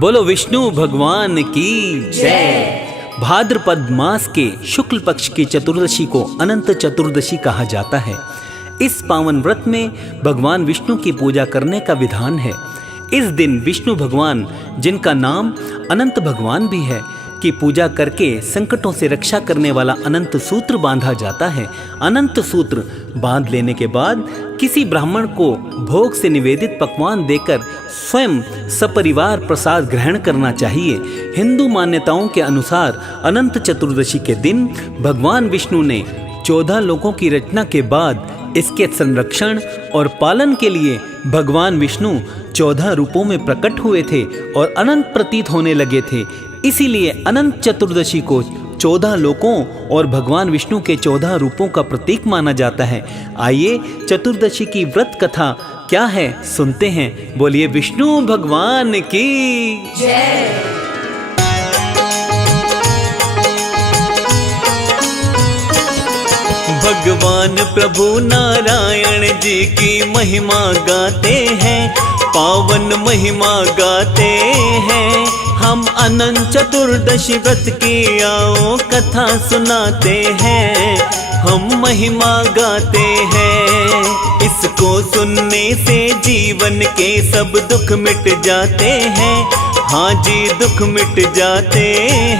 बोलो विष्णु भगवान की जय। भाद्रपद मास के शुक्ल पक्ष की चतुर्दशी को अनंत चतुर्दशी कहा जाता है। इस पावन व्रत में भगवान विष्णु की पूजा करने का विधान है। इस दिन विष्णु भगवान, जिनका नाम अनंत भगवान भी है, की पूजा करके संकटों से रक्षा करने वाला अनंत सूत्र बांधा जाता है। अनंत सूत्र बांध लेने के बाद किसी ब्राह्मण को भोग से निवेदित पकवान देकर स्वयं सपरिवार प्रसाद ग्रहण करना चाहिए। हिंदू मान्यताओं के अनुसार अनंत चतुर्दशी के दिन भगवान विष्णु ने 14 लोकों की रचना के बाद इसके संरक्षण और पालन के लिए भगवान विष्णु 14 रूपों में प्रकट हुए थे और अनंत प्रतीत होने लगे थे। इसीलिए अनंत चतुर्दशी को 14 लोकों और भगवान विष्णु के 14 रूपों का प्रतीक माना जाता है। आइए चतुर्दशी की व्रत कथा क्या है सुनते हैं। बोलिए विष्णु भगवान की जय। भगवान प्रभु नारायण जी की महिमा गाते हैं, पावन महिमा गाते हैं। हम अनंत चतुर्दशी व्रत की आओ कथा सुनाते हैं, हम महिमा गाते हैं। इसको सुनने से जीवन के सब दुख मिट जाते हैं, हाँ जी दुख मिट जाते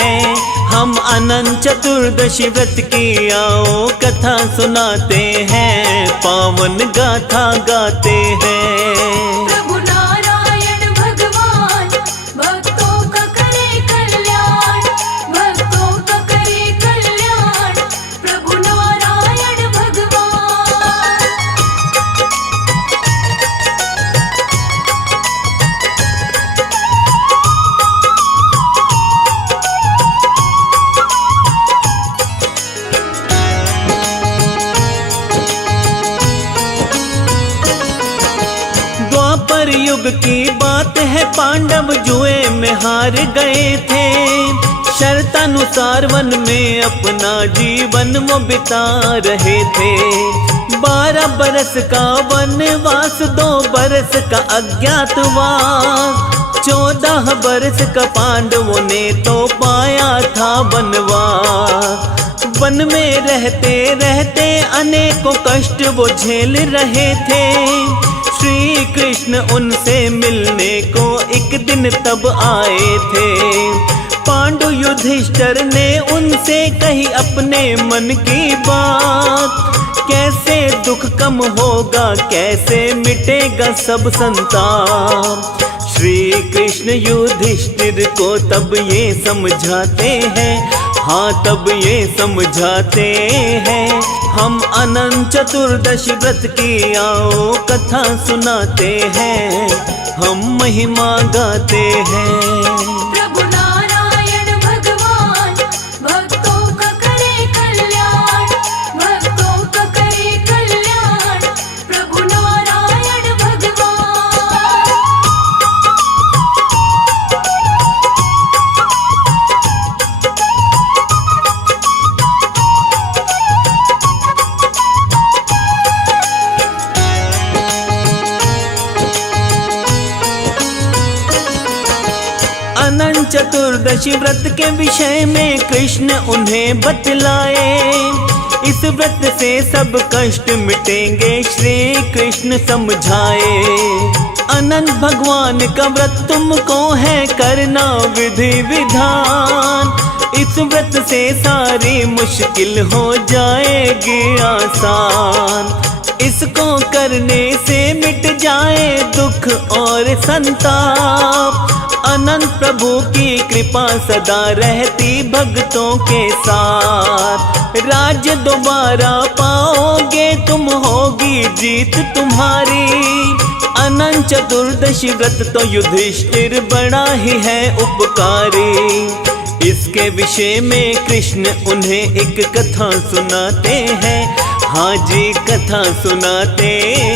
हैं। हम अनंत चतुर्दशी व्रत की आओ कथा सुनाते हैं, पावन गाथा गाते हैं। प्रभु नारायण भगवान भक्तों का करे कल्याण, भक्तों का करे कल्याण। प्रभु नारायण भगवान। द्वापर युग की बात है, पांडव जुए में हार गए थे। शर्तानुसार वन में अपना जीवन वो बिता रहे थे। 12 बरस का वनवास, 2 बरस का अज्ञातवास, 14 बरस का पांडवों ने तो पाया था वनवास। वन में रहते रहते अनेकों कष्ट वो झेल रहे थे। श्री कृष्ण उनसे मिलने को एक दिन तब आए थे। पांडु युधिष्ठिर ने उनसे कही अपने मन की बात, कैसे दुख कम होगा, कैसे मिटेगा सब संताप। श्री कृष्ण युधिष्ठिर को तब ये समझाते हैं, हाँ तब ये समझाते हैं। हम अनंत चतुर्दशी व्रत की आओ कथा सुनाते हैं, हम महिमा गाते हैं। प्रभु नारायण भगवान भक्तों का करे कल्याण, भक्तों का करे कल्याण। प्रभु नारायण भगवान। अनंत चतुर्दशी व्रत के विषय में कृष्ण उन्हें बतलाए। इस व्रत से सब कष्ट मिटेंगे, श्री कृष्ण समझाए। अनंत भगवान का व्रत तुमको है करना विधि विधान। इस व्रत से सारी मुश्किल हो जाएगी आसान। इसको करने से मिट जाए दुख और संताप। अनंत प्रभु की कृपा सदा रहती भक्तों के साथ। राज्य दोबारा पाओगे तुम, होगी जीत तुम्हारी। अनंत चतुर्दशी व्रत तो युधिष्ठिर बड़ा ही है उपकारी। इसके विषय में कृष्ण उन्हें एक कथा सुनाते हैं, हाँ जी कथा सुनाते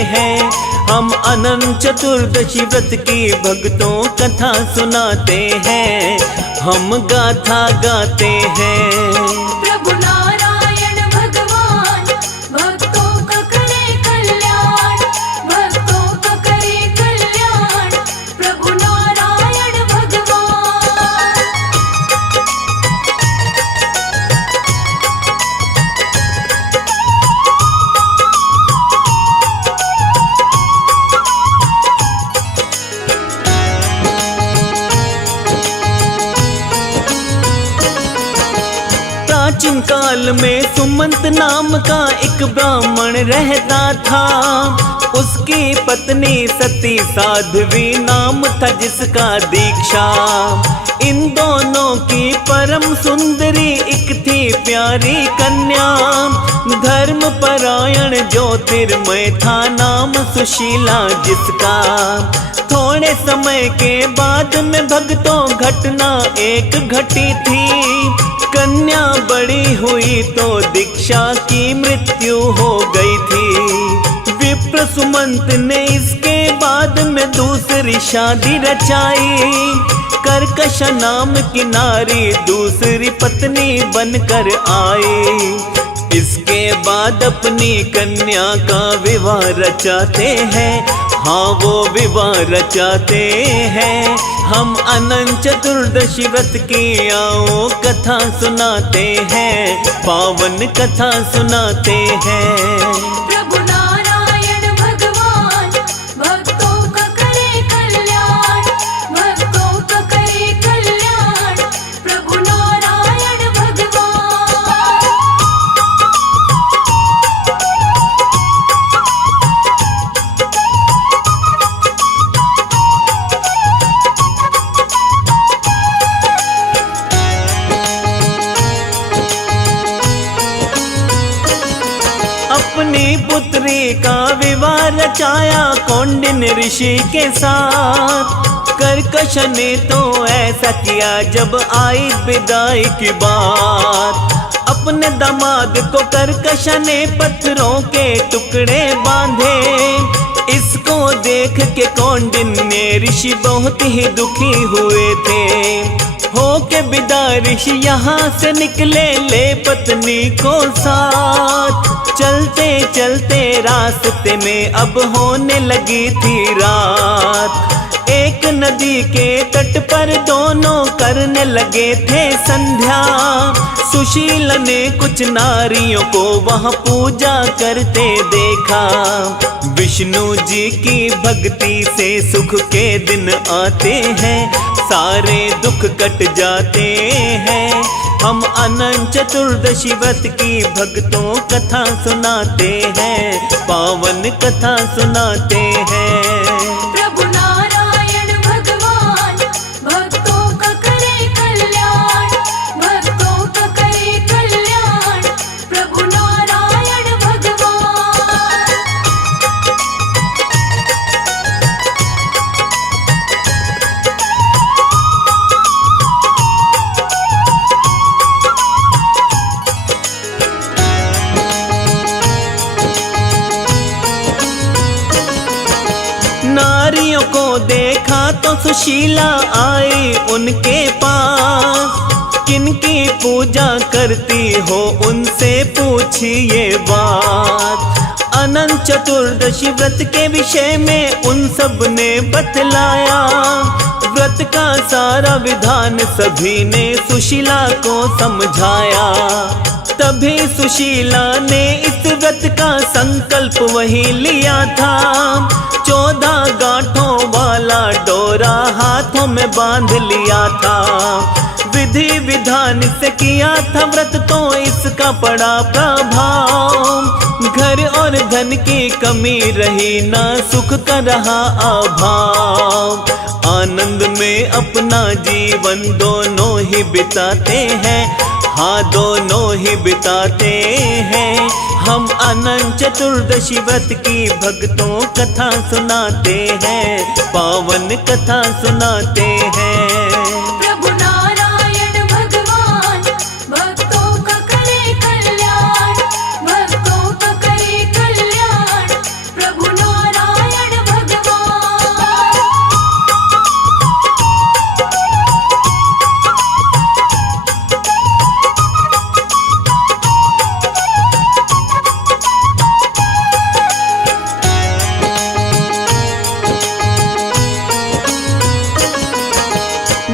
हैं। हम अनंत चतुर्दशी व्रत की भक्तों कथा सुनाते हैं, हम गाथा गाते हैं। प्रभु नारायण भगवान भक्तों का करे कल्याण, भक्तों का करे कल्याण। प्रभु नारायण भगवान। प्राचीन काल में सुमंत नाम का एक ब्राह्मण रहता था। उसकी पत्नी सती साध्वी नाम था जिसका दीक्षा। इन दोनों की परम सुंदरी एक थी प्यारी कन्या। धर्म परायण ज्योतिर्मय था नाम सुशीला जिसका। थोड़े समय के बाद में भक्तों घटना एक घटी थी। कन्या बड़ी हुई तो दीक्षा की मृत्यु हो गई थी। विप्र सुमंत ने इसके बाद में दूसरी शादी रचाई। कर्कश नाम की नारी दूसरी पत्नी बनकर आई। इसके बाद अपनी कन्या का विवाह रचाते हैं। हाँ वो विवाह रचाते हैं। हम अनंत चतुर्दशी व्रत की आओ कथा सुनाते हैं। पावन कथा सुनाते हैं। प्रभु नारायण भगवान भक्तों का करे कल्याण। भक्तों का करे कल्याण प्रभु नारायण भगवान। अपनी पुत्री का विवाह रचाया कौंडिन ऋषि के साथ। कर्कश ने तो ऐसा किया जब आई विदाई की बात। अपने दामाद को कर्कश ने पत्थरों के टुकड़े बांधे। इसको देख के कौंडिन ने ऋषि बहुत ही दुखी हुए थे। हो के विदा ऋषि यहाँ से निकले ले पत्नी को साथ। चलते चलते रास्ते में अब होने लगी थी रात। एक नदी के तट पर दोनों करने लगे थे संध्या। सुशीला ने कुछ नारियों को वहाँ पूजा करते देखा। विष्णु जी की भक्ति से सुख के दिन आते हैं। सारे दुख कट जाते हैं। हम अनंत चतुर्दशी व्रत की भक्तों कथा सुनाते हैं। पावन कथा सुनाते हैं। प्रभु नारायण भगवान भक्तों का करे कल्याण। भक्तों का करे कल्याण प्रभु नारायण भगवान। नारियों को देखा तो सुशीला आई उनके पास। किनकी पूजा करती हो उनसे पूछी ये बात। अनंत चतुर्दशी व्रत के विषय में उन सब ने बतलाया। व्रत का सारा विधान सभी ने सुशीला को समझाया। तभी सुशीला ने इस व्रत का संकल्प वही लिया था। 14 गांठों वाला डोरा हाथों में बांध लिया था। विधि विधान से किया था व्रत तो इसका पड़ा प्रभाव। घर और धन की कमी रही ना सुख का रहा अभाव। आनंद में अपना जीवन दोनों ही बिताते हैं। हाँ दोनों ही बिताते हैं। हम अनंत चतुर्दशी व्रत की भक्तों कथा सुनाते हैं। पावन कथा सुनाते हैं। प्रभु नारायण भगवान भक्तों का करे कल्याण। भक्तों का करे कल्याण प्रभु नारायण भगवान।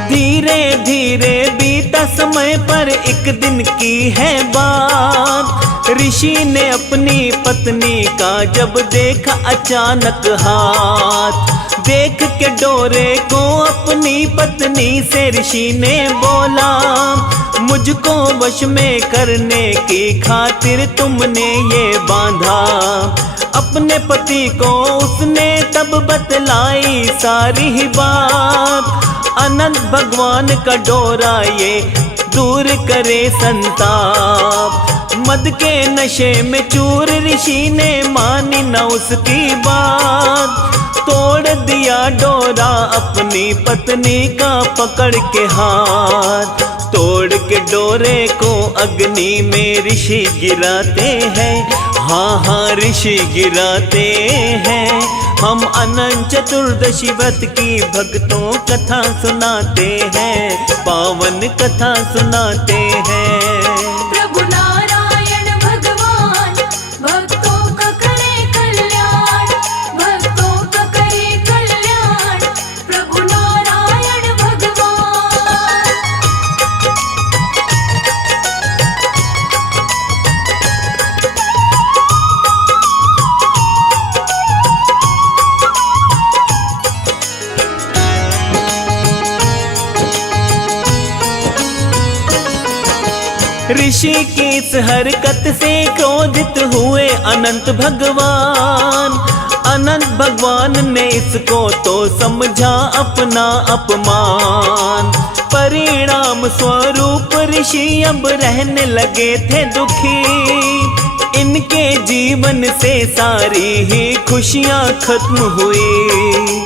धीरे धीरे बीता समय पर एक दिन की है बात। ऋषि ने अपनी पत्नी का जब देखा अचानक हाथ। देख के डोरे को अपनी पत्नी से ऋषि ने बोला, मुझको वश में करने की खातिर तुमने ये बांधा। अपने पति को उसने तब बतलाई सारी ही बात। अनंत भगवान का डोरा ये दूर करे संताप। मद के नशे में चूर ऋषि ने मानी न उसकी बात। तोड़ दिया डोरा अपनी पत्नी का पकड़ के हाथ। तोड़ के डोरे को अग्नि में ऋषि गिराते हैं। हाँ हाँ ऋषि गिराते हैं। हम अनंत चतुर्दशी व्रत की भक्तों कथा सुनाते हैं, पावन कथा सुनाते हैं। प्रभु नारायण भगवान भक्तों का करे कल्याण, भक्तों का करे कल्याण, प्रभु नारायण भगवान। ऋषि की इस हरकत से क्रोधित हुए अनंत भगवान। अनंत भगवान ने इसको तो समझा अपना अपमान। परिणाम स्वरूप ऋषि अब रहने लगे थे दुखी। इनके जीवन से सारी ही खुशियां खत्म हुई।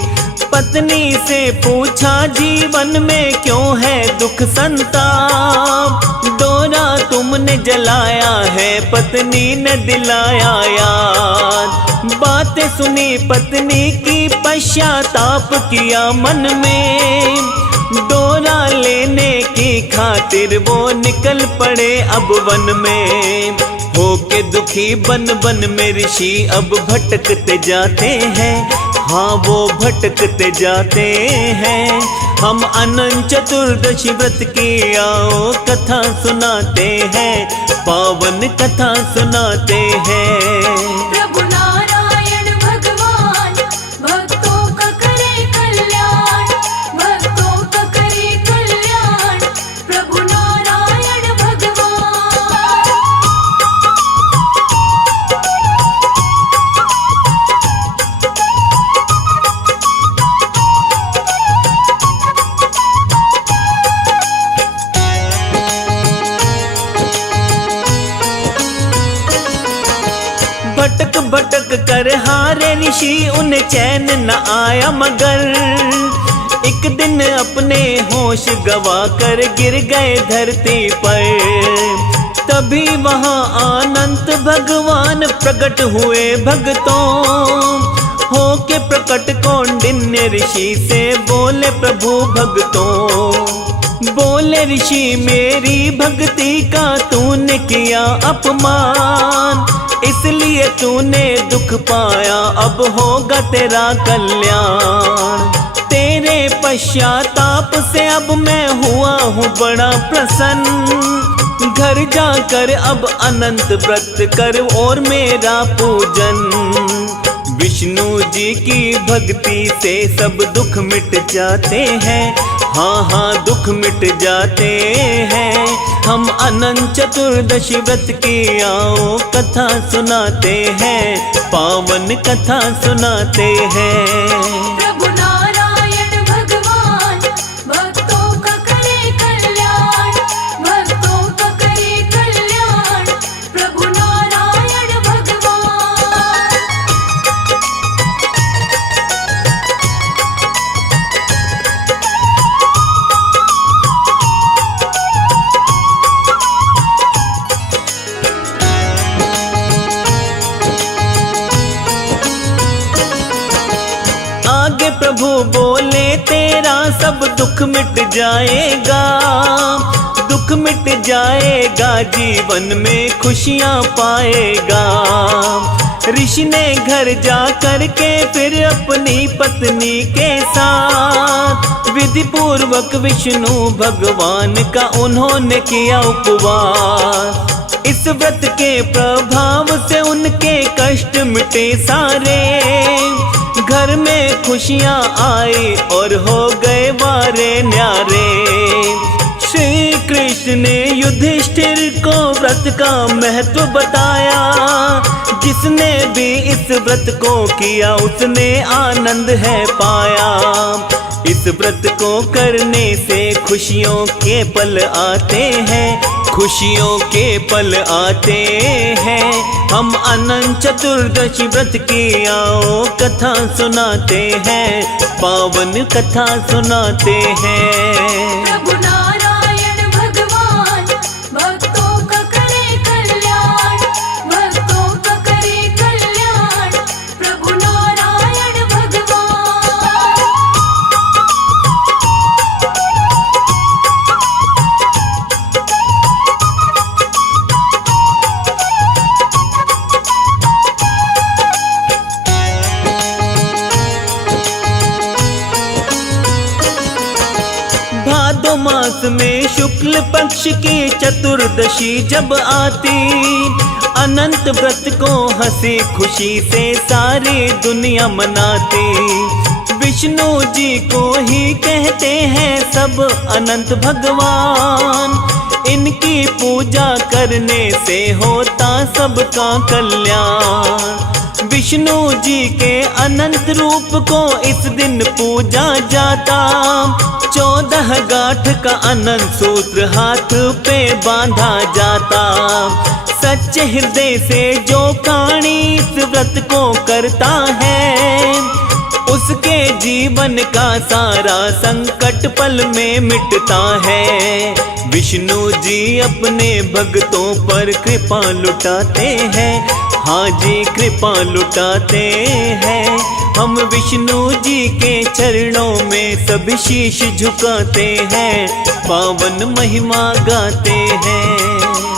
पत्नी से पूछा जीवन में क्यों है दुख संताप। डोरा तुमने जलाया है पत्नी ने दिलाया याद। बातें सुनी पत्नी की पश्चाताप किया मन में। डोरा लेने की खातिर वो निकल पड़े अब वन में। होके दुखी बन बन में ऋषि अब भटकते जाते हैं। हाँ वो भटकते जाते हैं। हम अनंत चतुर्दशी व्रत की आओ कथा सुनाते हैं, पावन कथा सुनाते हैं। प्रभु नारायण भगवान भक्तों का करे कल्याण, भक्तों का करे कल्याण, प्रभु नारायण भगवान। भटक भटक कर हारे ऋषि उन्हें चैन न आया मगर। एक दिन अपने होश गवा कर गिर गए धरती पर। तभी वहाँ अनंत भगवान प्रकट हुए भक्तों। होके प्रकट कौंडिन्य ऋषि से बोले प्रभु भक्तों। बोले ऋषि मेरी भक्ति का तूने किया अपमान। इसलिए तूने दुख पाया अब होगा तेरा कल्याण। तेरे पश्चाताप से अब मैं हुआ हूँ बड़ा प्रसन्न। घर जाकर अब अनंत व्रत कर और मेरा पूजन। विष्णु जी की भक्ति से सब दुख मिट जाते हैं। हाँ हाँ दुख मिट जाते हैं। हम अनंत चतुर्दशी व्रत की आओ कथा सुनाते हैं, पावन कथा सुनाते हैं। प्रभु नारायण भगवान भक्तों का करे कल्याण, भक्तों का करे कल्याण, प्रभु नारायण भगवान। आगे प्रभु बोले तेरा सब दुख मिट जाएगा। दुख मिट जाएगा जीवन में खुशियाँ पाएगा। ऋषि ने घर जा कर के फिर अपनी पत्नी के साथ विधि पूर्वक विष्णु भगवान का उन्होंने किया उपवास। इस व्रत के प्रभाव से उनके कष्ट मिटे सारे। घर में खुशियाँ आई और हो गए वारे न्यारे। श्री कृष्ण ने युधिष्ठिर को व्रत का महत्व बताया। जिसने भी इस व्रत को किया उसने आनंद है पाया। इस व्रत को करने से खुशियों के पल आते हैं, खुशियों के पल आते हैं। हम अनंत चतुर्दशी व्रत की आओ कथा सुनाते हैं, पावन कथा सुनाते हैं। प्रभु नारायण भगवान भक्तों का करे कल्याण, भक्तों का करे कल्याण, प्रभु नारायण भगवान। भादो मास में शुक्ल पक्ष की चतुर्दशी जब आती, अनंत व्रत को हंसी खुशी से सारी दुनिया मनाती। विष्णु जी को ही कहते हैं सब अनंत भगवान। इनकी पूजा करने से होता सबका कल्याण। विष्णु जी के अनंत रूप को इस दिन पूजा जाता। 14 गांठ का अनंत सूत्र हाथ पे बांधा जाता। सच्चे हृदय से जो प्राणी इस व्रत को करता है, उसके जीवन का सारा संकट पल में मिटता है। विष्णु जी अपने भक्तों पर कृपा लुटाते हैं, हाँ जी कृपा लुटाते हैं। हम विष्णु जी के चरणों में सब शीश झुकाते हैं, पावन महिमा गाते हैं।